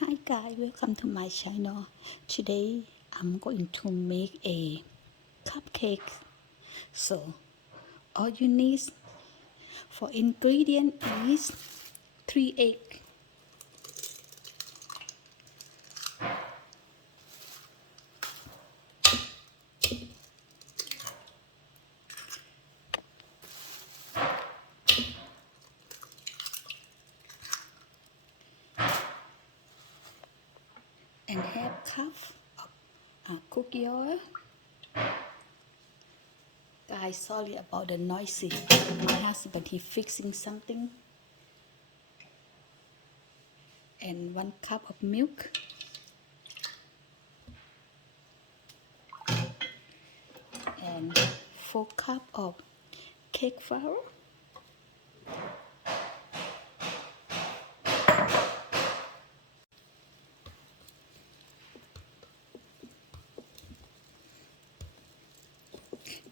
Hi guys, welcome to my channel. Today I'm going to make a cupcake. So all you need for ingredient is 3 eggs and half cup of cookie oil. Guys, sorry about the noisy. My husband he fixing something. And 1 cup of milk and 4 cup of cake flour.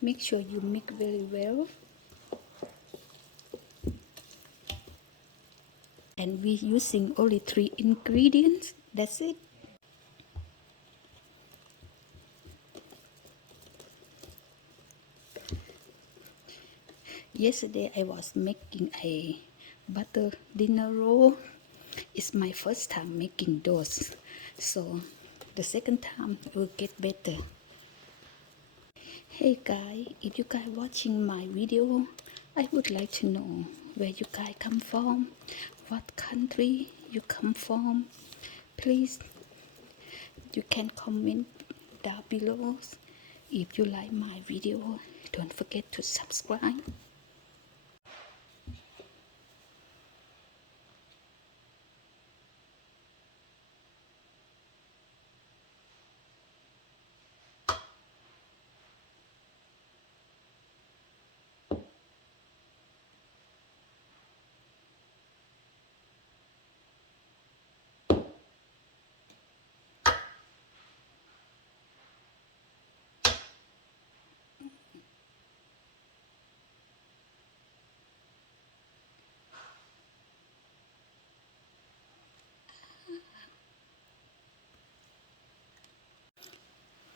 Make sure you mix very well. And we're using only 3 ingredients. That's it. Yesterday I was making a butter dinner roll. It's my first time making those, so the second time will get better. Hey guys, if you guys watching my video, I would like to know where you guys come from, what country you come from. Please, you can comment down below. If you like my video, don't forget to subscribe.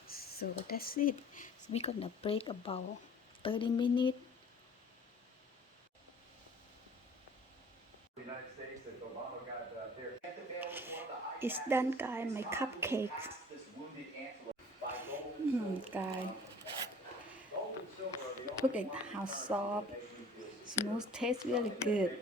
So that's it. We're gonna break about 30 minutes. It's done, guys. My cupcakes. Guys, look at how soft, smooth, tastes really good.